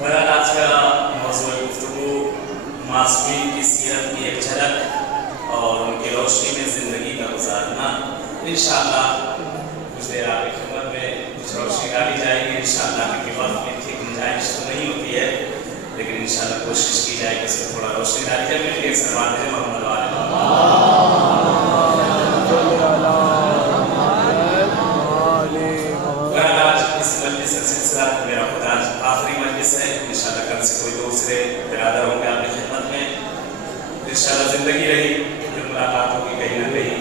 बहरहाल आज का मौज़ूअ गुफ्तगू मासूमीन की सीरत की एक झलक और उनकी रोशनी में ज़िंदगी का गुजारना। इंशाअल्लाह कुछ देर आपकी खिदमत में कुछ रोशनी डाली जाएगी इंशाअल्लाह, क्योंकि वक्त में ठीक गुंजाइश तो नहीं होती है, लेकिन इंशाअल्लाह कोशिश की जाए कि इसमें थोड़ा रोशनी डाली जाए। मिलकर एक सलवात है मोहम्मद वाले। आज इस मजलिस का सिलसिला मेरा खुद आज आखिरी मजलिस है। इंशाअल्लाह कल से कोई दूसरे बिरादर होंगे आपकी खिदमत में। इंशाअल्लाह जिंदगी रही फिर मुलाकात होगी कहीं ना कहीं।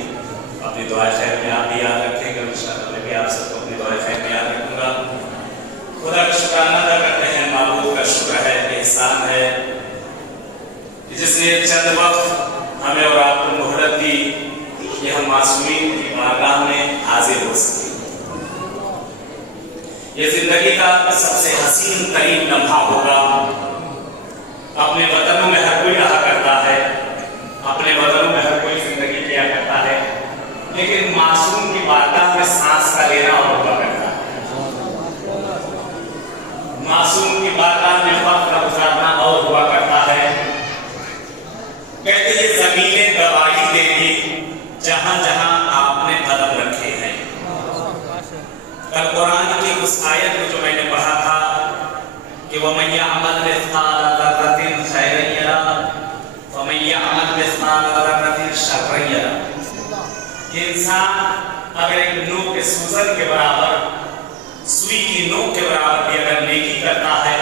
अपनी दुआ खैर में आप भी याद रखेंगे, इंशाअल्लाह मैं भी आप सबको अपनी दुआ खैर में याद रखूंगा। खुदा का शुक्राना अदा करते हैं, माबूद का शुक्र है, एहसान है जिसने चंद वक्त हमें और आपको मोहलत दी कि हम मासूमीन की बारगाह में हाजिर हो सके। ये जिंदगी का सबसे हसीन तरीन लम्हा होगा। अपने वतनों में हर कोई रहा करता है, अपने वतनों में हर कोई जिंदगी किया करता है, लेकिन मासूम की बारगाह में सांस का लेना और हुआ करता है। मासूम की बारगाह में वक्त का गुजारना और हुआ करता है। कहते ये जमीनें गवाही देंगी जहां जहां आपने कदम रखे हैं। कल कुरान की उस आयत में जो मैंने पढ़ा था कि वमन यअमल मिस्काल ज़र्रतिन खैरन यरा वमन यअमल मिस्काल ज़र्रतिन शर्रन यरा। इंसान अगर एक नोक के सूजन के बराबर, सुई की नोक के बराबर भी अगर नेकी करता है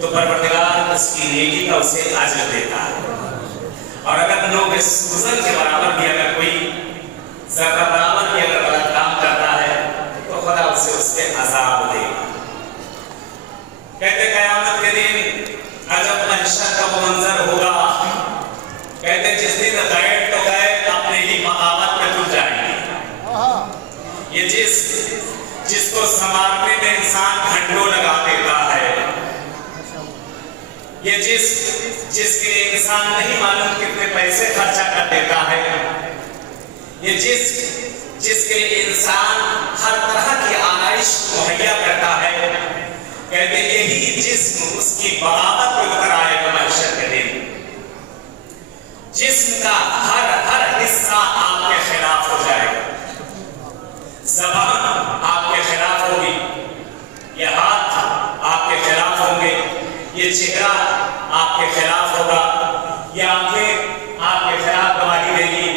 तो परवरदिगार उसकी नेकी का उसे अजर देता है, और अगर नोक के सूजन के बराबर भी अगर कोई ज़र्रा बराबर भी अगर गलत काम करता है तो खुदा उसे उसके अज़ाब देगा। कहते क़यामत के दिन अजब महशर का वो मंजर होगा। कहते जिस दिन गैर तो गैर अपने ही मकामत में जुट जाएंगे। ये जिसको संवारने में इंसान घंटों लगा देता है, ये जिसके लिए इंसान नहीं मालूम कितने पैसे खर्चा कर देता है, ये जिसके लिए इंसान हर तरह की आराइश मुहैया करता है, कहते यही जिस्म उसकी बगावत पे उतर आएगा महशर के दिन। जिस्म का हर हिस्सा आपके खिलाफ हो जाएगा। ज़बान आपके खिलाफ होगी, ये हाथ आपके खिलाफ होंगे, ये चेहरा आपके खिलाफ होगा, ये आंखें आपके खिलाफ गवाही देगी,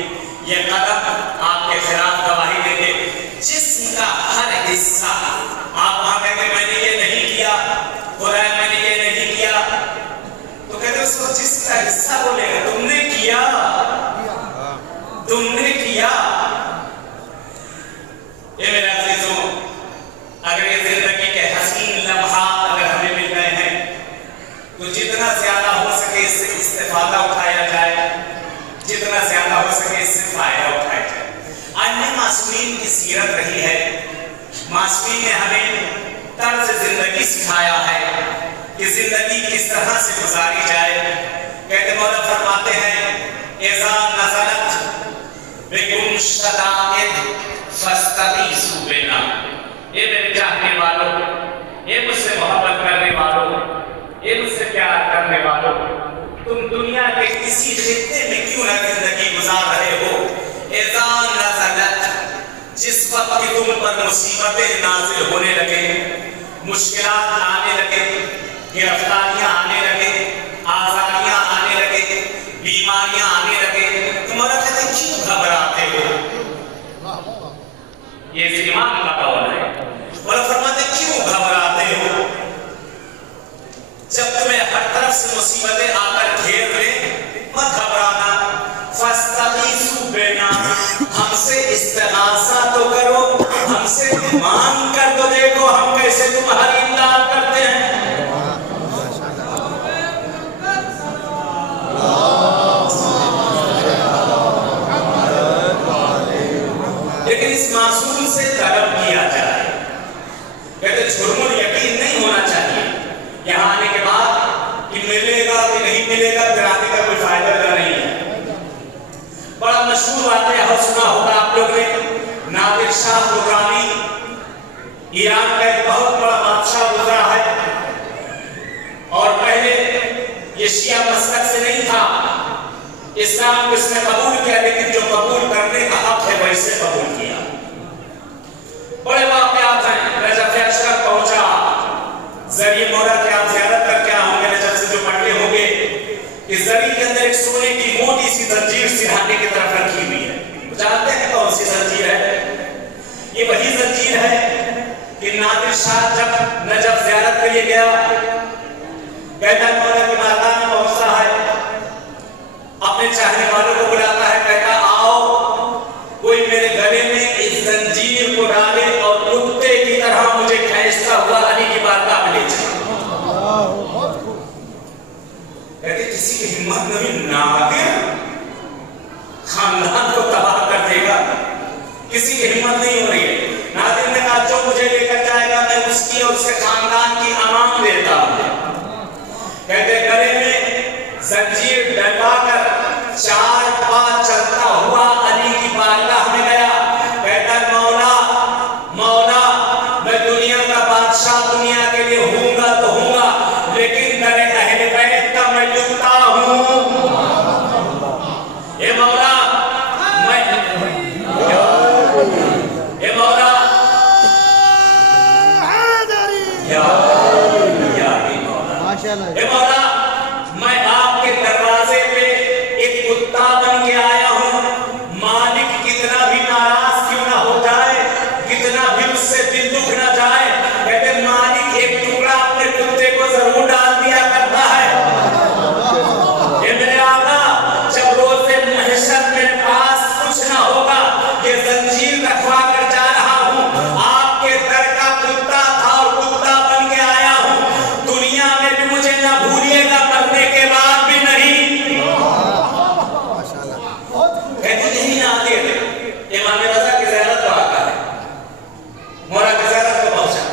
ये कदम आपके खिलाफ गवाही देंगे। जिस्म का हर हिस्सा आप वहां कहते मैंने ये नहीं किया, खुदा मैंने ये नहीं किया, तो कहते उसको जिसका हिस्सा बोलेगा तुमने किया, तुमने किया। ये मेरे अज़ीज़ों, अगर ये जिंदगी के हसीन लम्हा अगर हमें मिल गए हैं तो जितना ज्यादा हो सके इससे इस्तेफादा उठाया जाए, जितना ज्यादा हो सके इससे फायदा उठाया जाए। अन्य मासूमीन की सीरत रही है। मासूमीन ने हमें तर्ज जिंदगी सिखाया है कि जिंदगी किस तरह से गुजारी जाए। कहते मौला फरमाते हैं इज़ा नज़लत बिकुम शदाइद फस्तगीसू बिना। ये मेरे चाहने वालों, ये मुझसे मोहब्बत करने वालों, ये मुझसे प्यार करने वालों, तुम दुनिया के किसी खित्ते में क्यों ना जिंदगी गुजार रहे हो, ऐसा नज़लत जिस वक्त की तुम पर मुसीबतें नाजिल होने लगे, मुश्किलात आने लगे, गिरफ्तारियां आने लगे, आजादियां आने लगे, बीमारियां आने लगे, तुम्हारा कहते क्यों घबराते हो? ये इमाम का कौल है। और फरमाते क्यों घबराते हो? जब तुम्हें हर तरफ से मुसीबतें आकर घेर ले, मत घबराना। फस्तगीसू बिना, हमसे इस्तिगासा तो करो, हमसे मांग कर तो देखो हम कैसे तुम्हारी इमदाद करते हैं। लेकिन इस मासूम से तलब किया जाए, कहते झुरमुर यकीन नहीं होना चाहिए यहाँ आने के बाद कि मिलेगा कि नहीं मिलेगा, फिर आने का कोई फायदा नहीं है। बड़ा मशहूर बात है, सुना होगा आप लोग ने, नादिर शाह दुर्रानी ईरान का एक बहुत बड़ा बादशाह गुजरा है, और पहले ये शिया मसलक से नहीं था, इस्लाम को इसने कबूल किया, लेकिन जो कबूल करने का हक है वैसे कबूल किया। बड़े वाक़यात हैं। नजफ़ अशरफ पहुंचा, ज़रिए मोहरा के आप ज़ियारत करके आओगे, नजफ़ से जो पढ़े होंगे, इस ज़रिए के अंदर एक सोने की मोटी सी जंजीर सिरहाने की तरफ रखी हुई है। जानते हैं कौन सी जंजीर है? ये वही जंजीर है कि नादिर शाह जब नजफ़ ज़ियारत के लिए गया, कहता है मौला की बारगाह में पहुंचता है, अपने चाहने वालों को बुलाता है, कहता आओ कोई मेरे गले में इस जंजीर को डाले और कुत्ते की तरह मुझे खींचता हुआ अली की बारगाह में ले जाए। कहते किसी की हिम्मत नहीं, नादिर खानदान को तबाह कर देगा, किसी की हिम्मत नहीं हो रही है। नादिर ने कहा जो मुझे लेकर जाएगा मैं उसकी और उसके खानदान की अमान देता हूं। कहते गले में जंजीर डलवाकर 4 पांच चलता हुआ अली की बारगाह में गया, कहता मौला मौला मैं दुनिया का बादशाह दुनिया के लिए हूंगा तो हूंगा, लेकिन दरे अहले बैत का मैं जुता हूं। ये मौला मैं ये मौला ये मौला मैं आपके दरवाजे पे एक कुत्ता बन के आया हूं, मालिक कितना भी नाराज क्यों ना हो जाए, कितना भी उससे दिल दुख ना जाए, कहते मालिक एक टुकड़ा अपने कुत्ते को जरूर डाल दिया करता है। ये मेरे आका जब रोज़े महशर मेरे पास कुछ ना होगा, ये जंजीर रखवा कर जा रहा हूं, आपके दर का कुत्ता था और कुत्ता बन के आया हूं, दुनिया में भी मुझे ना भूलिएगा, मरने के बाद भी नहीं। इमाम रज़ा की ज़ियारत को आता है, मोहरा की ज़ियारत को पहुंचा,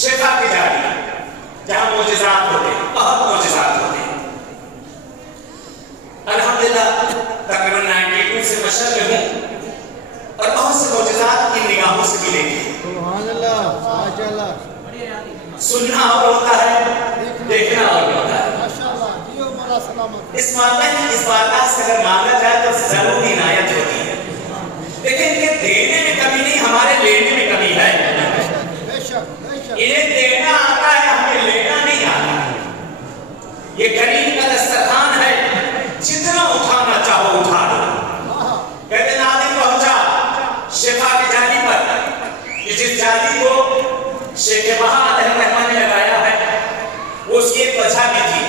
शिफा की जारी जहां मोजिज़ात होते, बहुत मोजिज़ात होते। अल्हम्दुलिल्लाह तकरीबन 92 से मशर में हूं और बहुत से मोजिज़ात इन निगाहों से मिलेंगे। सुभान अल्लाह, माशाअल्लाह। सुनना और होता है, देखना और होता है। माशाअल्लाह, जियो मौला सलामत। इस बारगाह से अगर मांगा जाए तो जरूर इनायत होती है, लेकिन ये देने में कमी नहीं, हमारे लेने में कमी है। इन्हें देना आता है, हमें लेना नहीं आता। ये करीम का दस्तरखान है, जितना उठाना चाहो उठा लो। कहते नादिर पहुंचा शिफा की जाली पर, जिस जाली को शेख बहार रहमान ने लगाया है, उसकी एक वजह भी थी।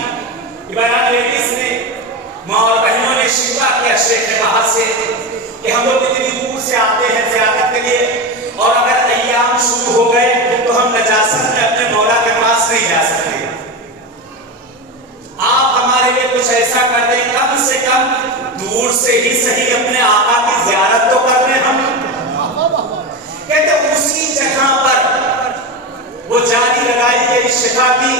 इबारत लेडीज ने, माँ और बहनों ने शिकवा किया शेख बहार से कि हम लोग इतनी दूर से आते हैं ज़ियारत के लिए, और अगर अय्याम शुरू हो गए तो हम नजासत में अपने मौला के पास नहीं जा सकते, आप हमारे लिए कुछ ऐसा कर दें, कम से कम दूर से ही सही अपने आका की ज़ियारत तो कर लें हम। कहते उसी जगह पर वो जाली लगाई गई शिफा की,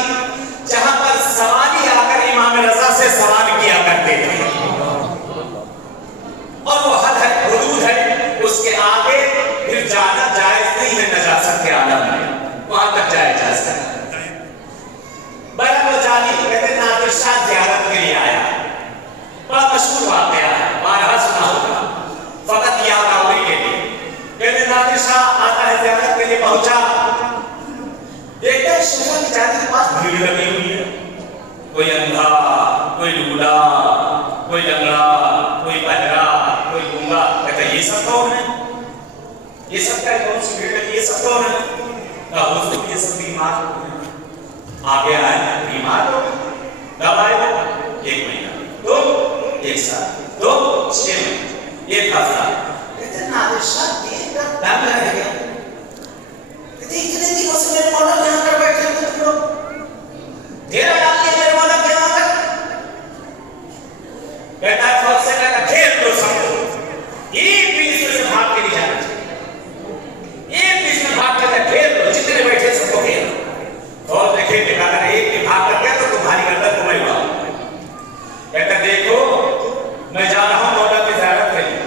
जहां पर सवाली आकर इमाम रज़ा से सवाल किया करते थे, और वो हद है, हुदूद है, उसके आगे फिर जाना जायज नहीं है नजासत के आलम में, वहां तक जाया जा सकता है। बड़ा वो जाली कहते नादिर शाह ज़ियारत के लिए जाने के पास भीड़ लगी हुई है, कोई अंधा, कोई लूला, कोई लंगड़ा, कोई बहरा, कोई गूंगा। कहते ये सब कौन है? ये सब क्या कौन सी भीड़ लगी? ये सब कौन है? हुजूर ये सब बीमार आगे आए, बीमार हो, कब आए? 1 महीना, 2, 1 साल, 2, 6 महीने, 1 हफ्ता। कहते नादिर साहब देर का दम लग गया। कहते इतने दिनों से मेरे मौला यहाँ कर बैठे हो तुम लोग, घेरा डाल के मेरे मौला के यहाँ कर। कहता है फौज से कहता घेर लो सबको, एक भी इसमें से भाग के नहीं जाना चाहिए, एक भी इसमें भाग के घेर लो, जितने बैठे सबको घेर लो। और देखिए दिखाता है एक भी भाग कर गया तो तुम्हारी गर्दन को मैं उड़ाऊं। कहता देखो मैं जा रहा हूं मौला की ज़ियारत के लिए,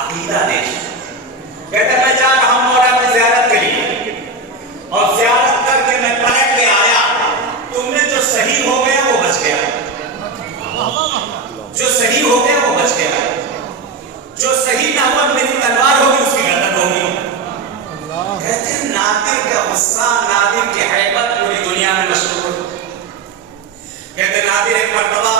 अकीदा देखिए। कहता मैं जा रहा हूं मौला की ज़ियारत के लिए, और ज़ियारत करके मैं पलट के आया, तुमने जो सही हो गया वो बच गया, जो सही हो गया वो बच गया, जो सही ना हुआ मेरी तलवार होगी उसकी गर्दन होगी। कहते नादिर का गुस्सा, नादिर की हैबत पूरी दुनिया में मशहूर। कहते नादिर एक मर्तबा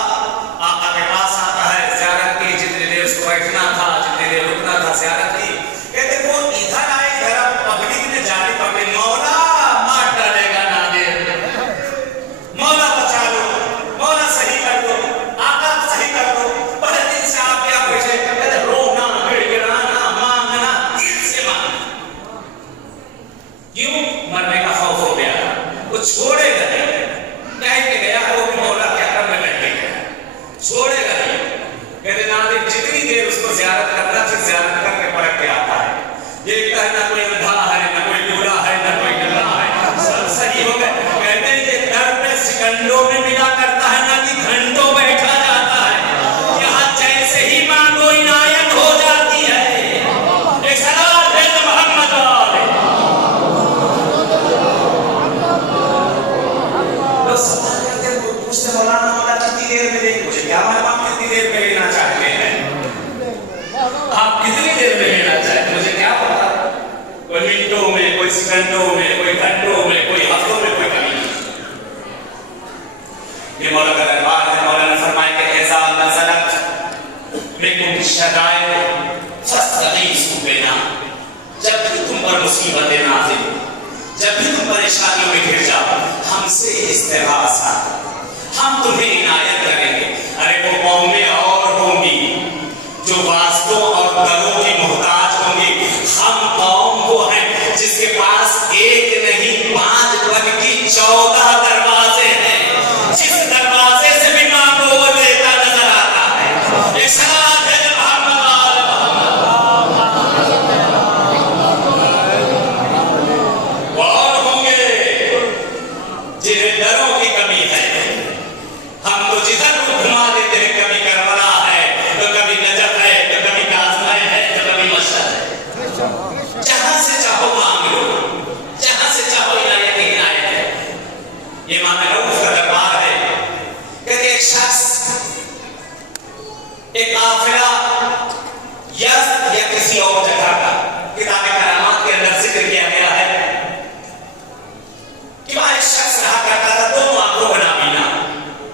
आका के पास आता है ज़ियारत की, जितनी देर उसको बैठना था, जितनी देर रुकना था ज़ियारत की। कहते वो इधर आए, इधर पब्लिक ने जाने पकड़े, मौला मार डालेगा नादिर, मौला बचा लो, मौला सही कर दो, आका सही कर दो। बड़े दिन से आप क्या बैठे? कहते रोना, गिड़गिड़ाना, मांगना, दिल से मांगना। क्यों? मरने का खौफ हो गया, वो छोड़ेगा नहीं, कह के गया वो भी मौला क्या करने बैठे गया, छोड़ेगा नहीं। कहते नादिर जितनी देर उसको ज़ियारत करना थी ज़ियारत करके पलट के आता है, देखता है ना कोई अंधा है, ना कोई लूला है, ना कोई गल्ला है, सब सही हो गए। कहते हैं ये दर पे सेकंडों में मिला करता है, ना कि घंटों बैठा जाता है। यहाँ जैसे ही मांगो इनायत हो जाती है। एक सलात है मोहम्मद वाले। लोग सवाल करते हैं, पूछते मौलाना मौला कितनी देर में देंगे? मुझे क्या मालूम आप कितनी देर में लेना चाहते हैं, आप कितनी देर में लेना चाहते हैं, मुझे क्या पता। कोई मिनटों में, कोई सेकंडों में, कोई घंटों में, कोई हफ्तों में, कोई कभी नहीं। ये मौला का दरबार है। मौला ने फरमाया कि ऐसा नज़लत बिकुम शदाइद फस्तगीसू बिना, जब भी तुम पर मुसीबतें नाज़िल हो, जब भी तुम परेशानियों में घिर जाओ, हमसे इस्तिग़ासा, हम तुम्हें इनायत करेंगे। अरे वो कौमें और होंगी जो वास्तों और दरों की मोहताज होंगी, हम कौम वो हैं जिसके पास एक नहीं 5 बल्कि 14 दरवाजे हैं, जिस दरवाजे से भी मांगो वो देता नजर आता है। एक सलात है मोहम्मद वो और होंगे जिन्हें दरों की कमी है, हम तो जिधर को घुमा देते हैं, कभी करबला है तो कभी नजफ है तो कभी काज़िम है तो कभी मशहद है। जहां से चाहो मांग लो, जहां से चाहो इनायत ही इनायत है। ये इमाम रऊफ का दरबार है। कहते एक शख्स, एक काफिला यज़द या किसी और जगह का, किताब करामात के अंदर जिक्र किया गया है कि वहां एक शख्स रहा करता था, दोनों आंखों का नाबीना,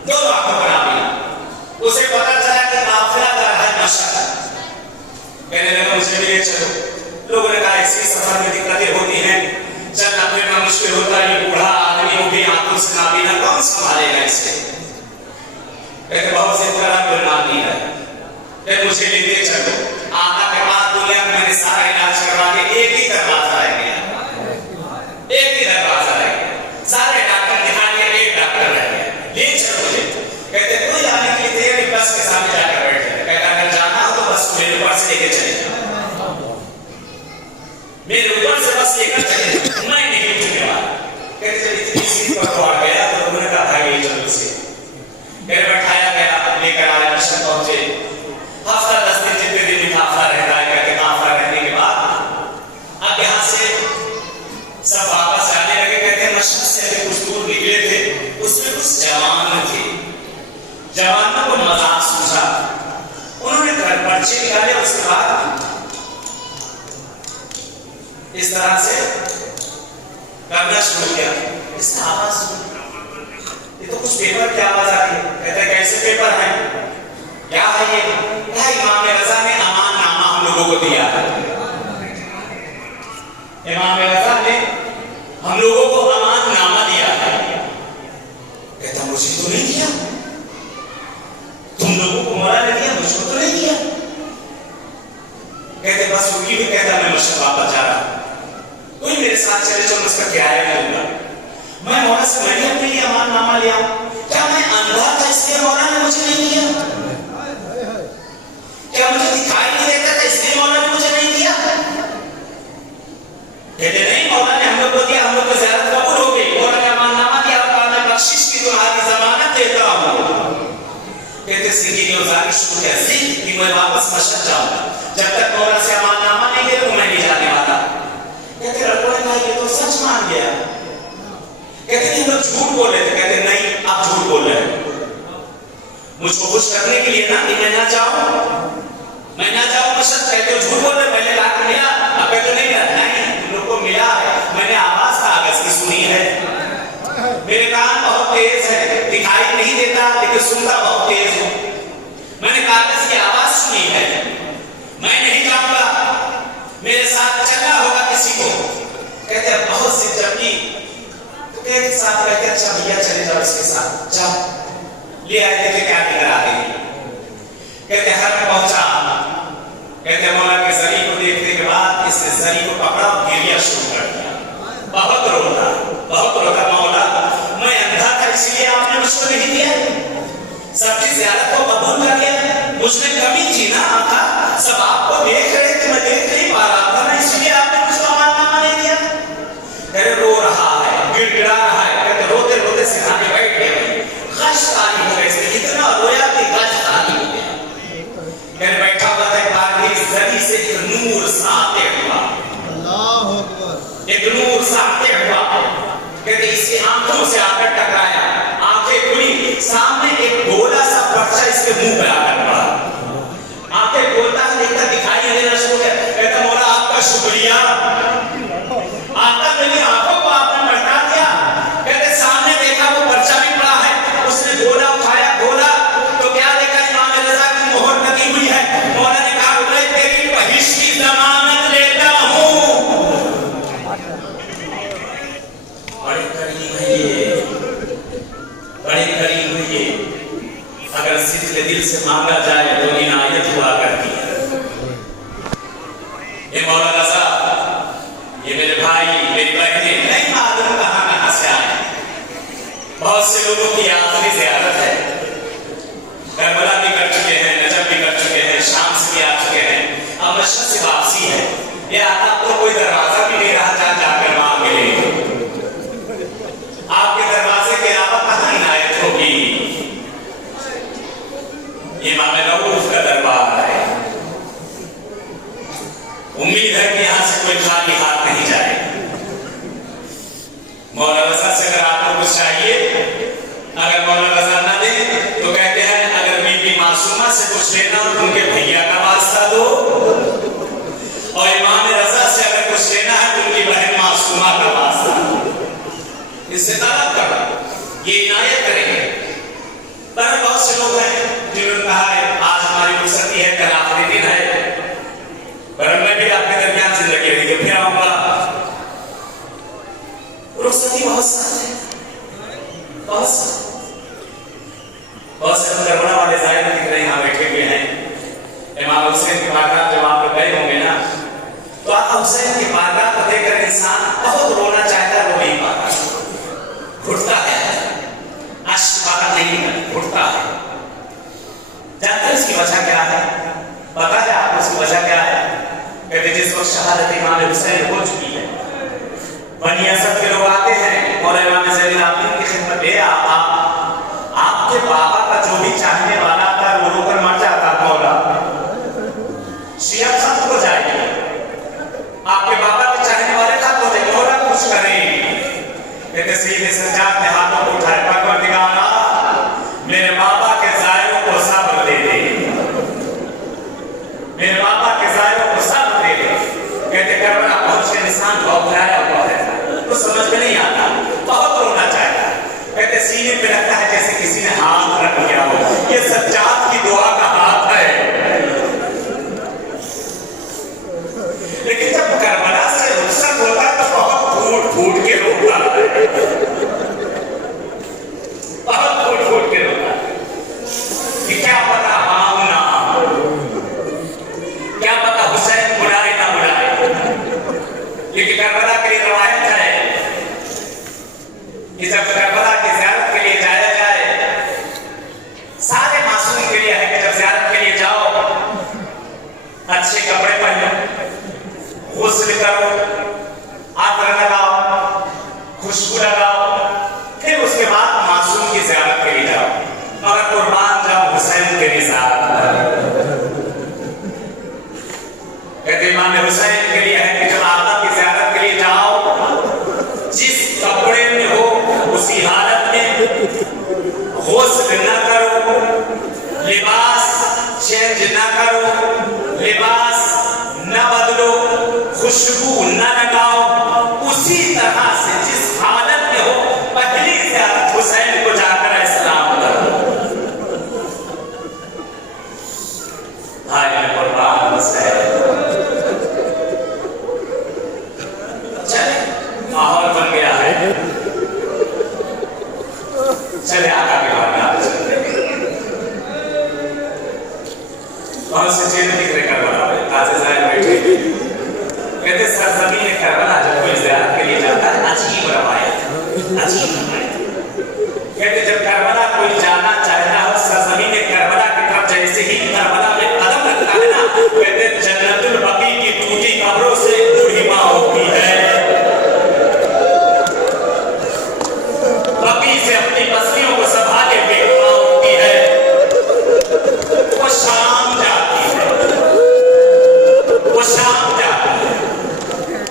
दोनों आंखों का नाबीना। उसे पता चला कि काफिला जा रहा है मशहद। कहने लगा मुझे भी ले चलो। लोगों ने कहा इसी सफर में दिक्कतें होती हैं, चलना फिरना मुश्किल होता है, ये बूढ़ा आदमी हो भी आंखों से नाबीना, कौन संभालेगा इसे? कहते बहुत से तरह कोई नाबीना है, कहते मुझे लेते चलो। आका के पास दुनिया में मैंने सारा इलाज करवा के एक ही दरवाजा रह गया, एक ही दरवाजा रह गया, सारे डॉक्टर दिखा दिए, एक डॉक्टर रह गया, ले चलो मुझे। कहते कोई आने के लिए तैयार नहीं, बस के सामने जाकर बैठ जाए। कहता अगर जाना हो तो बस मेरे ऊपर से लेके चले जाओ, मेरे ऊपर से बस लेकर चले, मैं नहीं उठने वाला। कहते जब इतनी सीट पर पहुंच गया तो उन्होंने कहा भाई चलो से। फिर बैठाया गया, लेकर आए, मशहद पहुंचे। हफ्ता 10 दिन जितने दिन काफिला रहता है, कहते काफिला रहने के बाद अब यहाँ से सब वापस आने लगे। कहते हैं मशहद से अभी कुछ दूर निकले थे, उसमें कुछ जवान थे, जवानों को मजाक सूझा, उन्होंने घर पर्चे निकाले। उसके बाद इस तरह से करना शुरू किया, इसका आवाज सुन, ये तो कुछ पेपर की आवाज आ रही है। कहते कैसे पेपर है, क्या है ये? क्या इमाम रजा ने अमान नामा हम लोगों को दिया है। इमाम रजा ने हम लोगों को अमान नामा दिया है। कहता मुझे तो नहीं दिया, तुम लोगों को मौला ने दिया, मुझको तो नहीं दिया। कहते बस रुकी हुई, कहता मैं मस्जिद वापस जा रहा हूं, कोई मेरे साथ चले तो मैं उसका किराया दूंगा। मैं मौला से मैंने अपने लिए अमान नामा लिया, क्या मैं अंधा था इसलिए मौला ने मुझे नहीं दिया? क्या मुझे दिखाई नहीं देता था इसलिए मौला ने मुझे नहीं दिया? कहते नहीं, मौला ने हम लोग को दिया, हम लोग को ज़ियारत कबूल हो गई, मौला ने अमान नामा दिया, मैं बख्शिश की तुम्हारी जमानत देता हूं। कहते सीधी गुजारिश कैसे कि मैं वापस मस्जिद जाऊं, जब तक मौला से अमान नामा नहीं दे तो मैं नहीं जाने वाला। कहते लड़कों ने कहा ये तो सच मान गया। कहते नहीं हम लोग झूठ बोल रहे थे। कहते नहीं आप झूठ बोल रहे हैं, मुझको खुश करने के लिए ना कि मैं ना जाऊं मस्जिद। कहते हो झूठ बोल रहे, पहले कहा कि मिला, अब कहते नहीं मिला। नहीं, तुम लोग को मिला है, मैंने आवाज कागज की सुनी है, मेरे कान बहुत तेज है, दिखाई नहीं देता लेकिन सुनता बहुत तेज हूं, मैंने कागज की आवाज सुनी है, मैं नहीं जाऊंगा, मेरे साथ चलना होगा किसी को। कहते बहुत सी जबकि तो कहते साथ कहते अच्छा भैया चले जाओ इसके साथ, जाओ ले आए थे क्या लेकर आ गए। कहते हर में पहुंचा, कहते मौला के जरी को देखने के बाद इसने जरी को पकड़ा और गिरिया शुरू कर दिया, बहुत रोता मौला मैं अंधा था इसलिए आपने मुझको नहीं दिया, सबकी ज़ियारत को कबूल कर लिया, मुझमें कमी थी ना आका, सब आपको देख रहे थे मैं देख नहीं पा रहा था ना, इसलिए आपने मुझको अमान नामा नहीं दिया। कहते रो रहा है, गिड़गिड़ा रहा है, कहते रोते रोते सीधा के बैठ गया, गश ताली हो गई, इतना रोया कि गश ताली हो गया। कहते बैठा हुआ था, एक बार मेरी जरी से एक नूर साते हुआ, अल्लाह अकबर, एक नूर साते हुआ। कहते इसकी आंखों से आकर टकराया, आंखें खुली, सामने एक गोला सा पर्चा इसके मुंह पे आकर पड़ा, आंखें खोलता है देखता दिखाई नहीं देना शुरू किया। कहता मौला आपका शुक्रिया, आता मेरी आंखों को आपने पलटा दिया। कहते सामने देखा वो पर्चा भी पड़ा है, उसने गोला उठाया, गोला तो क्या देखा इमाम रजा की मोहर लगी हुई है। मौला ने कहा मैं तेरी बहिश की जमानत लेता हूं। बड़े करीब है ये, अगर सिद्ध दिल से मांगा जाए तो इनायत हुआ करती है। ये मौला रजा, ये मेरे भाई मेरी बहनें नहीं मालूम कहां से आए, बहुत से लोगों की आखिरी ज़ियारत है, करबला भी कर चुके हैं, नजफ भी कर चुके हैं, शाम से भी आ चुके हैं, अब मशरक़ से वापसी है, ये आप तो कोई दरवाजा भी नहीं रहा जहां जाकर मांग मिले, आपके दरवाजे के अलावा कहां इनायत होगी। इमाम रऊफ का दरबार है, उम्मीद है कि यहां से कोई खाली हाथ नहीं जाए। मौला रजा से अगर आपको कुछ चाहिए, अगर मौला रजा ना दे तो कहते हैं अगर बीबी मासूमा से कुछ लेना हो तो उनके भैया का वास्ता दो, और इमाम रजा से अगर कुछ लेना है तो उनकी बहन मासूमा का वास्ता दो, इससे तलब करो, ये इनायत करेंगे। पर बहुत से लोग हैं जिन्होंने कहा है आज हमारी रुखसती है, कल आखिरी दिन है, पर मैं भी आपके दरमियान जिंदगी रही फिर आऊंगा। रुखसती बहुत साथ है, बहुत से करबला वाले जाहिर दिख रहे हैं, यहाँ बैठे हुए हैं। इमाम हुसैन के बारगाह जब आप लोग गए होंगे ना, तो आका हुसैन के बारगाह को देखकर इंसान बहुत रोना चाहता है, रो नहीं पाता, घुटता है, अश्क बाहर नहीं निकलता, घुटता है। जानते हैं इसकी वजह क्या है? पता है आपको इसकी वजह क्या है? कहते जिस वक्त शहादत इमाम हुसैन हो चुकी है, बनी असद के लोग आते हैं और इमाम ज़ैनुल आबिदीन की खिदमत में आपके बाबा का जो भी चाहने वाला था वो रोकर मर जाता, मौला शिया खत्म हो जाएगी, आपके बाबा के चाहने वाले खत्म हो जाएंगे, मौला कुछ करें। कहते सीधे सज्जाद ने हाथों को उठाए, परवरदिगारा मेरे बाबा के ज़ायरों को सब्र दे दे, मेरे बाबा के ज़ायरों को सब्र दे दे। कहते करबला पहुंच के इंसान को बुलाया हुआ है तो समझ में नहीं पे लगता है जैसे किसी ने हाथ रख दिया हो। ये सज्जाद की दुआ का हाथ है। लेकिन जब करबला से रुखसत होता है तो बहुत फूट फूट के रोता है, बहुत फूट फूट के रोता है कि क्या पता हम ना, क्या पता हुसैन बुलाए ना बुलाए। क्योंकि करबला के लिए रवायत है कि जब करबला की ज़ियारत के लिए जाया जाए, सारे मासूम के लिए है कि जब ज़ियारत के लिए जाओ अच्छे कपड़े पहनो, गुस्ल करो, अतर लगाओ, खुशबू लगाओ, फिर उसके बाद मासूम की ज़ियारत के लिए जाओ। मगर कुर्बान जाओ हुसैन के लिए कहते इमाम हुसैन के लिए है कि जब आका की ज़ियारत के लिए जाओ, जिस कपड़े में हो उसी हालत में गुस्ल न करो, लिबास चेंज न करो, लिबास न बदलो, खुशबू न लगाओ, उसी तरह से जिस हालत में हो पहली ज़ियारत हुसैन को जाकर सलाम करो। हाय कुर्बान हुसैन। माहौल बन गया है, चले आका के बाद बहुत से चीजें दिख रहे करबला में, ताजे ज़ाहिर बैठे कहते सरज़मीन करबला जब कोई ज़ियारत के लिए जाता है, अजीब रवायत, अजीब रवायत। कहते जब करबला कोई जाना चाहता हो सरज़मीन करबला की तरफ, जैसे ही करबला में कदम रखता है ना, कहते जन्नतुल बकी की टूटी कब्रों से बूढ़ी माँ होती है, बकी से अपनी पसलियों को संभाले बेगुमां होती है, वो शाम जाती है, वो शाम जाती है।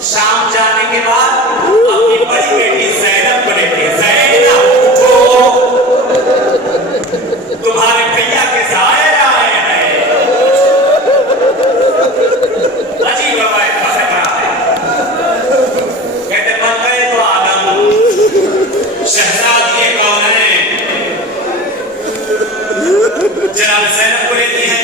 शाम जाने के बाद अपनी बड़ी बेटी ज़ैनब को लेती है, ज़ैनब उठो, तुम्हारे भैया के ज़ाहिर आए हैं। अजीब रवायत का फकरा है। कहते बन गए तो आदम, शहजादी कौन है? जनाब ज़ैनब को लेती है।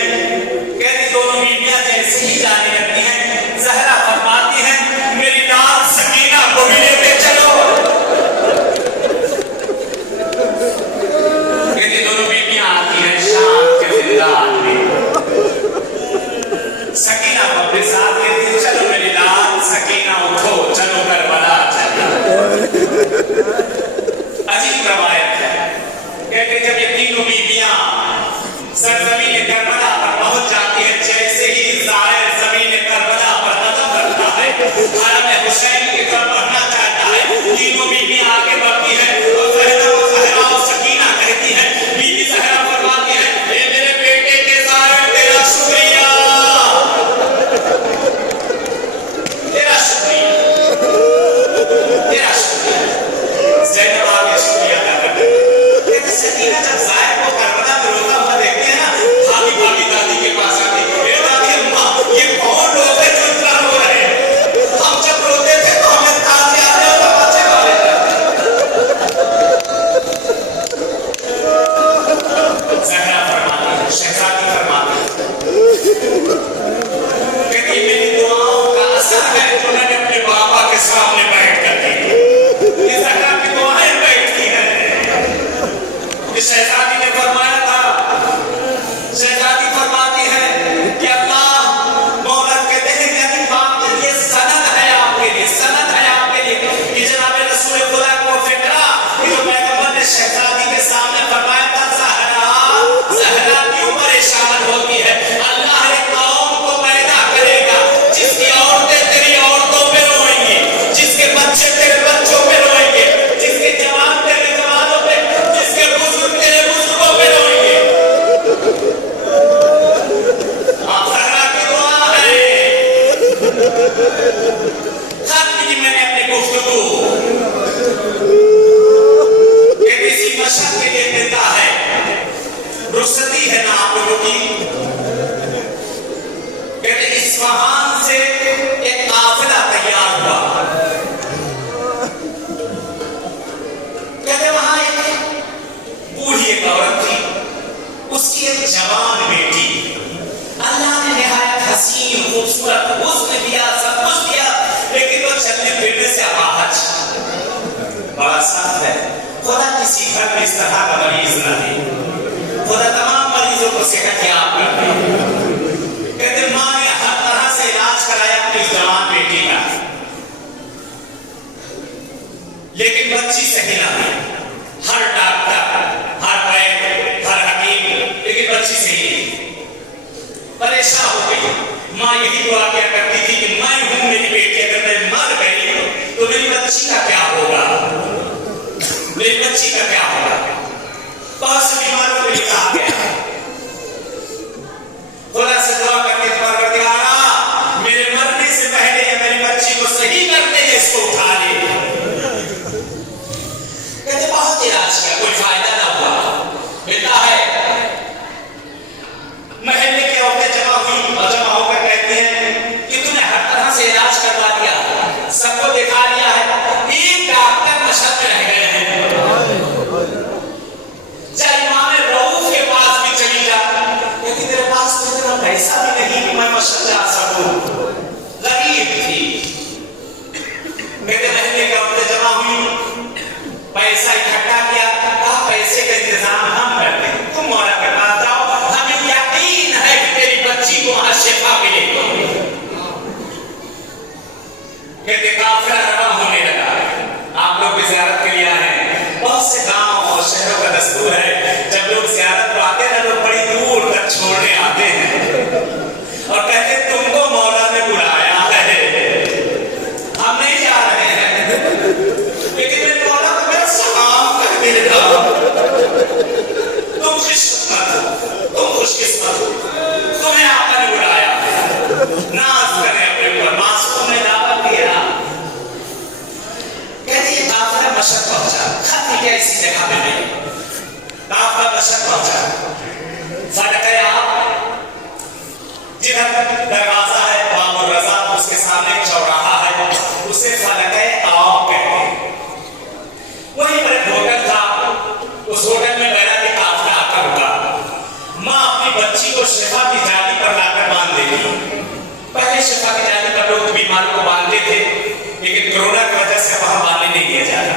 कहती दोनों बीवियां जैसे ही जाने लगती हैं, ज़हरा फरमाती है मेरी नात सकीना को भी लेते चलो। कहती दोनों बीवियां आती हैं शाम के जिंदान में, सकीना को अपने साथ लेती, चलो मेरी नात सकीना उठो, चलो करबला चलो। अजीब रवायत है। कहते जब ये तीनों बीवियां सरज़मीन करबला पर पहुंच जाती है, जैसे ही ज़ाहिर ज़मीन करबला पर कदम रखता है, हरम हुसैन की तरफ बढ़ना चाहता है, तीनों बीवियां आगे बढ़ती है और ज़हरा और सकीना कहती है, बीबी ज़हरा फरमाती है ए मेरे बेटे के ज़ाहिर तेरा शुक्रिया, तेरा शुक्रिया, तेरा शुक्रिया। ज़ैनब आगे शुक्रिया अदा करती है। कहते सकीना जब ज़ाहिर को करबला में रोता हुआ देखते हैं ना, भागी भागी दादी के पास आती है, ए दादी अम्मा ये कौन लोग हैं जो इतना रो रहे हैं? हम जब रोते थे तो हमें ताजे आते और तमाचे मारे जाते। ज़हरा फरमाती है, शहजादी फरमाती है, कहती मेरी दुआओं का असर है जो मैंने अपने बाबा के सामने बैठ कर की। ये ज़हरा की दुआएं बैठती हैं। शहजादी ने फरमाया था, शहजादी फरमाती है कि अल्लाह मौला कहते हैं कि अभी बात ये सनद है आपके लिए, सनद है आपके लिए कि जनाब रसूल खुदा को फिक्रा कि जो पैगंबर ने शहजादी के सामने फरमाया था, ज़हरा क्यों परेशान होती है? अल्लाह एक कौम को पैदा करेगा जिसकी औरतें तेरी औरतों पे रोएंगी, जिसके बच्चे तेरे बच्चों पे रोएंगे, जिसके जवान तेरे जवानों पे, जिसके बुजुर्ग तेरे बुजुर्गों पे रोएंगे। ज़हरा की दुआ है। खत भी मैंने अपनी गुफ्तगू किसी मशहद के लिए मिलता है, रुखसती है ना आप लोगों की। कहते इस्फहान से एक काफिला तैयार हुआ। कहते वहां एक उसकी एक जवान बेटी, अल्लाह ने निहायत हसीन खूबसूरत हुस्न दिया, सब कुछ दिया, लेकिन वो चलने फिरने से अपाहज, बड़ा सख्त है। खुदा किसी घर में इस तरह का मरीज न दे, खुदा तमाम मरीजों को सेहत याब कर दे। कहते माँ ने हर तरह से इलाज कराया अपनी जवान बेटी का, लेकिन बच्ची सही ना हुई। हर डॉक्टर, हर वैद्य, हर हकीम, लेकिन बच्ची सही नहीं। परेशान हो गई माँ, यही दुआ क्या करती थी कि मैं हूं, मेरी बेटी अगर मैं मर गई तो मेरी बच्ची का क्या होगा, मेरी बच्ची का क्या होगा। बहुत से बीमारों को ये कहा गया, खुदा से दुआ करके परवरदिगारा मेरे मरने से पहले या मेरी बच्ची को सही करते हैं, इसको उठा ले। कहते बहुत इलाज किया, कोई फायदा ना हुआ। मिलता है महल्ले की औरतें जमा हुई और जमा होकर कहते हैं कि तूने हर तरह से इलाज करवा दिया, सबको दिखा दिया है, एक डॉक्टर नशा में रह गए हैं, चाहे इमाम रऊफ के पास भी चली जा, क्योंकि तेरे पास तो इतना पैसा भी नहीं कि मैं मशक्कत जा सकूं। गरीब थी। मेरे महल्ले की औरतें जमा हुई, पैसा इकट्ठा किया, कहा पैसे का इंतजाम हम करते हैं, तुम मौला के पास जाओ, हमें यकीन है कि तेरी बच्ची को वहां शिफा मिलेगी। कहते काफिला रवाना होने लगा, आप लोग भी ज़ियारत के लिए आए हैं। बहुत से गांव और शहरों का दस्तूर है, जब लोग ज़ियारत पर आते हैं ना, लोग बड़ी दूर तक छोड़ने आते हैं और कहते तुमको मौला ने बुलाया है, हम नहीं जा रहे हैं, लेकिन मेरे मौला को मेरा सलाम कर देगा। तुम खुशकिस्मत हो, तुम खुशकिस्मत हो, तुम्हें आपा ने बुलाया, नाज करें अपने ऊपर, मासूम ने दावत दिया। कहते ये काफिला मशक पहुंचा, खत क्या इसी जगह पे नहीं, काफिला मशक पहुंचा, फटके आप जिधर दरवाजा है बाबुल रजा, उसके सामने चौराहा है, उसे फलके आप कहते हैं। वहीं पर एक होटल था, उस होटल में बैठा के काफिला आकर रुका। माँ अपनी बच्ची को शिफा की जाली पर लाकर बांध देती। पहले शिफा की जाली पर लोग बीमार को बांधते थे, लेकिन कोरोना की वजह से वहां बांधने नहीं दिया जाता।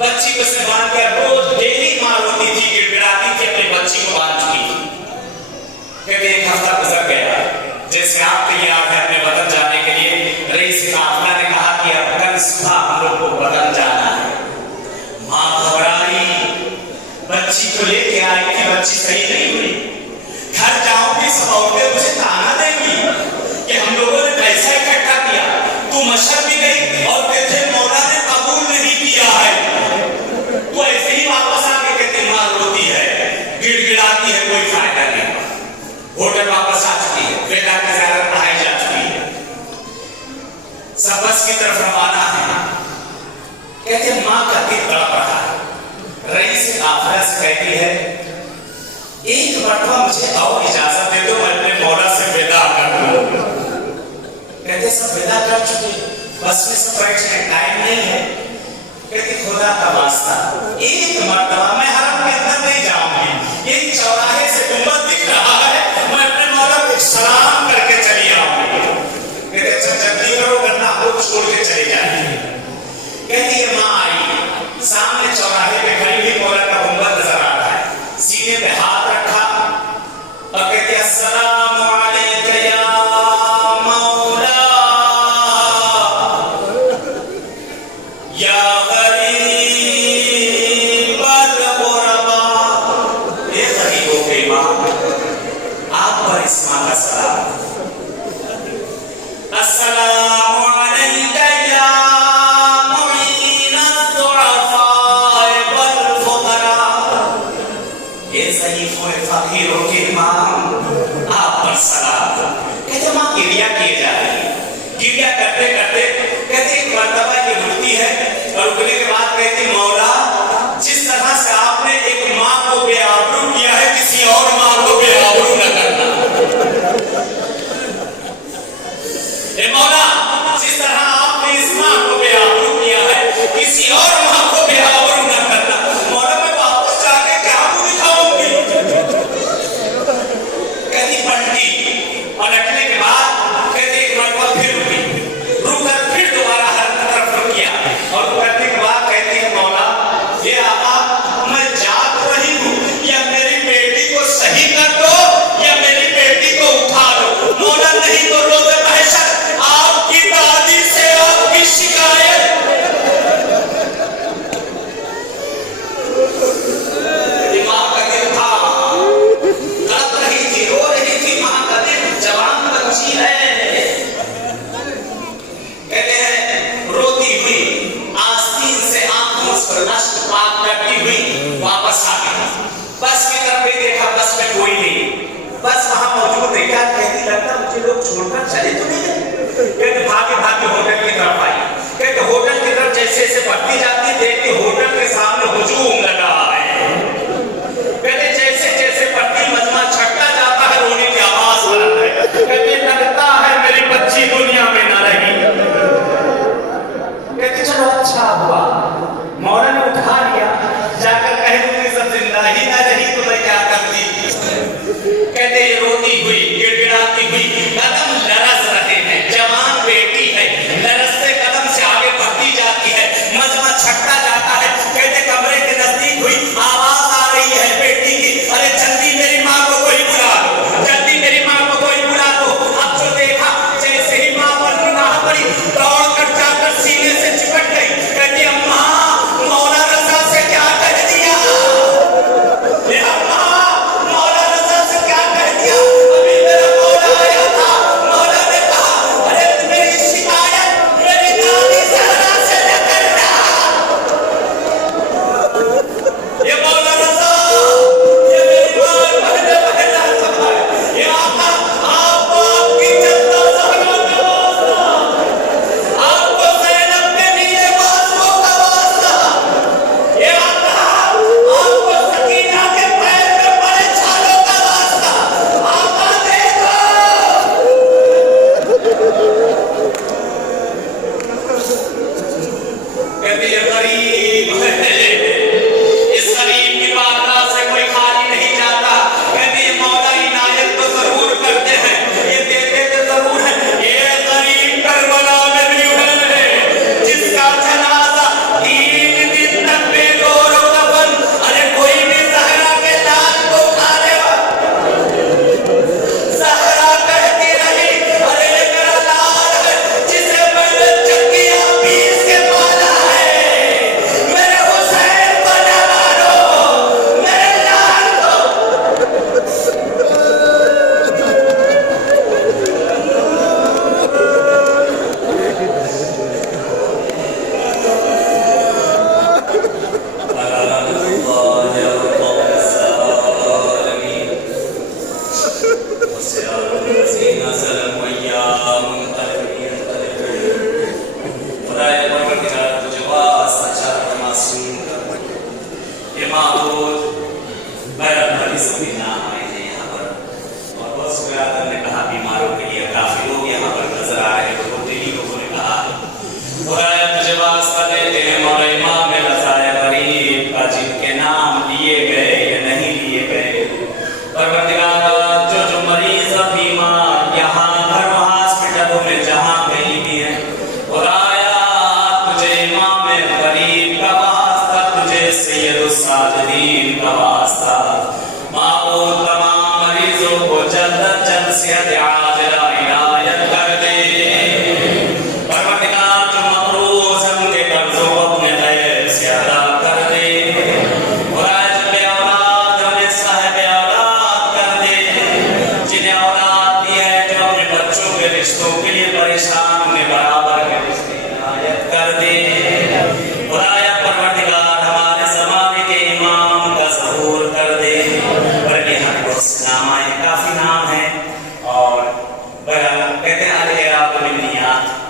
बच्ची को उसने बांध के रोज डेली मार होती थी, गिड़गिड़ाती थी, अपनी बच्ची को बांध चुकी थी। कहते एक हफ्ता गुजर गया, जैसे आप तैयार हैं अपने वतन जाने के लिए, रईस काफिला ने कहा कि अब कल सुबह हम लोग को वतन जाना है। माँ घबराई, बच्ची को लेके आई कि बच्ची सही नहीं हुई, घर जाऊंगी सब औरतें मुझे ताना देंगी कि हम लोगों ने पैसा इकट्ठा किया, तू मशहर भी गई और तुझे मौला ने कबूल नहीं किया है, तू ऐसे ही वापस आके कहते माँ रोती है, गिड़गिड़ाती है, कोई फायदा नहीं। होटल वापस आ चुकी है, बेटा की ज़ियारत पढ़ाई जा चुकी है, सब बस की तरफ रवाना है। कहते माँ का दिल तड़प रहा है। रईस काफिला से कहती है एक मरतबा मुझे और इजाजत दे दो, मैं अपने मौला से विदा कर दूं। कहते सब विदा कर चुके, बस में सब बैठने टाइम नहीं है। कहते खुदा का वास्ता एक मरतबा मैं हरम के अंदर नहीं जाऊंगी, यही चौराहे से गुंबद दिख रहा है, मैं अपने मौला को सलाम करके चली आऊंगी। कहते अच्छा जल्दी करो वरना वो छोड़ के चले जाएंगे। कहती है माँ आई, सामने चौराहे पे खड़ी हुई मौला का गुंबद नजर आ रहा है, सीने पे हाथ रखा और कहती है अस्सलामु अलैका या मौला या गरीब अल-गुरबा। ये गरीब हो गई माँ, आप पर इस माँ का सलाम। अस्सलामु अलैका या फकीरों के इमाम, आप पर सलाम। कहते माँ गिरिया किए जा रही है, गिरिया करते करते कहते एक मर्तबा ये रुकती है और रुकने के बाद कहती मौला जिस तरह से आपने एक माँ को बेआबरू किया है, किसी और माँ को बेआबरू न करना। ए मौला जिस तरह आपने इस माँ को बेआबरू किया है, किसी और माँ को बेआबरू न करना। मौला मैं वापस जाके क्या मुंह दिखाऊंगी, बढ़ती जाती देख के होटल के सामने हुजूम लगा है। कहते जैसे जैसे पट्टी मजमा छटता जाता है रोने की आवाज बुलंद है। कहते लगता है मेरी बच्ची दुनिया में न रही। कहते चलो अच्छा हुआ मौला ने उठा लिया, जाकर कह दूंगी सब जिंदा ही न रही तो मैं क्या करती। कहते ये रोती हुई गिड़गिड़ाती हुई कदम लरस रहे हैं, जवान बेटी है, लरसते कदम से आगे बढ़ती जाती है, मजमा छटता जाता है। कहते कमरे के नजदीक हुई आवाज आ रही है बेटी की, अरे जल्दी मेरी माँ को कोई बुला लो, जल्दी मेरी माँ को कोई बुला लो। अब जो देखा जैसे ही माँ पर निगाह पड़ी दौड़ कर जाकर सीने से चिपट गई। कहती अम्मा मौला रजा से क्या कह दिया, अम्मा मौला रजा से क्या कह दिया। अभी मेरा मौला आया था, मौला ने कहा अरे मेरी शिकायत मेरी नानी सहरा से न करना। ये मौला रजा ये मेरी मां पहले पहला सफर, ये आका आपको आपकी जनता सहरा का वास्ता, आपको ज़ैनब के नीले बाजुओं का वास्ता, ये आका आपको सकीना के पैर में पड़े छालों का वास्ता। आका देखो कहती ये गरीब है, इस गरीब की बारगाह से कोई खाली नहीं जाता। कहती ये मौला इनायत तो जरूर करते हैं, ये देते तो जरूर है। ये गरीब करबला में भी है जिसका जनाजा 3 दिन तक बेगौर व कफन, अरे कोई भी ज़हरा के लाल को खा लेगा। ज़हरा कहती रही अरे ये मेरा लाल है जिसे मैंने चक्कियां पीस के पाला है, मेरे हुसैन को न मारो, मेरे लाल को। बीमारों के लिए काफी लोग यहाँ पर नजर आ रहे हैं। दिल्ली लोगों ने कहा तुझे वास्ता देते हैं मौला इमाम रज़ाए गरीब का जिनके नाम लिए गए या नहीं लिए गए। परवरदिगार जो मरीज बीमार यहाँ घर हॉस्पिटलों में जहाँ कहीं भी है, खुदाया तुझे इमाम गरीब का वास्ता, तुझे सैयदुस साजिदीन का वास्ता, माबूद तमाम मरीजों को जल्द जल्द सेहत आजिला इनायत कर दे। परवरदिगार जो मकरूज हैं उनके कर्जों को अपने गैर से अदा कर दे। खुदाया जो बेऔलाद हैं उन्हें साहिब औलाद कर दे। जिन्हें औलाद दी है जो अपने बच्चों के रिश्तों के लिए परेशान, उन्हें बराबर के रिश्ते इनायत कर दे। खुदाया परवरदिगार हमारे ज़माने के इमाम का ज़हूर कर दे। बल्कि हमें नाम आए काफी नाम है और कहते हैं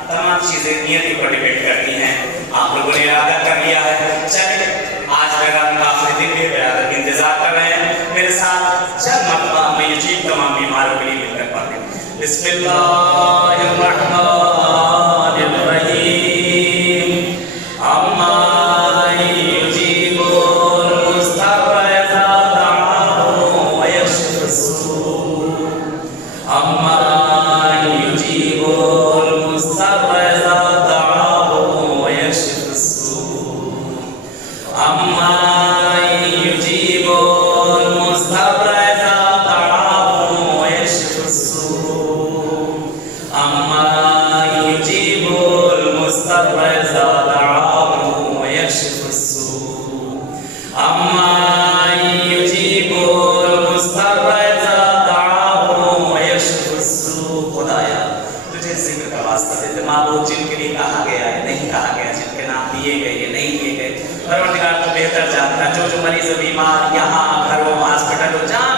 तमाम चीजें नियति पर डिपेंड करती हैं। आप लोगों ने इरादा कर लिया है, चलिए आज बैरात का आखिरी दिन है, बैरात का इंतजार कर रहे हैं। मेरे साथ चंद मरतबा मैं यकीन तमाम बीमारों के लिए मिलकर पढ़ें। जिनके लिए कहा गया है, नहीं कहा गया, जिनके नाम दिए गए या नहीं दिए गए, परवरदिगार तो बेहतर जानता है। जो जो मरीज बीमार यहाँ घरों हॉस्पिटलों जहाँ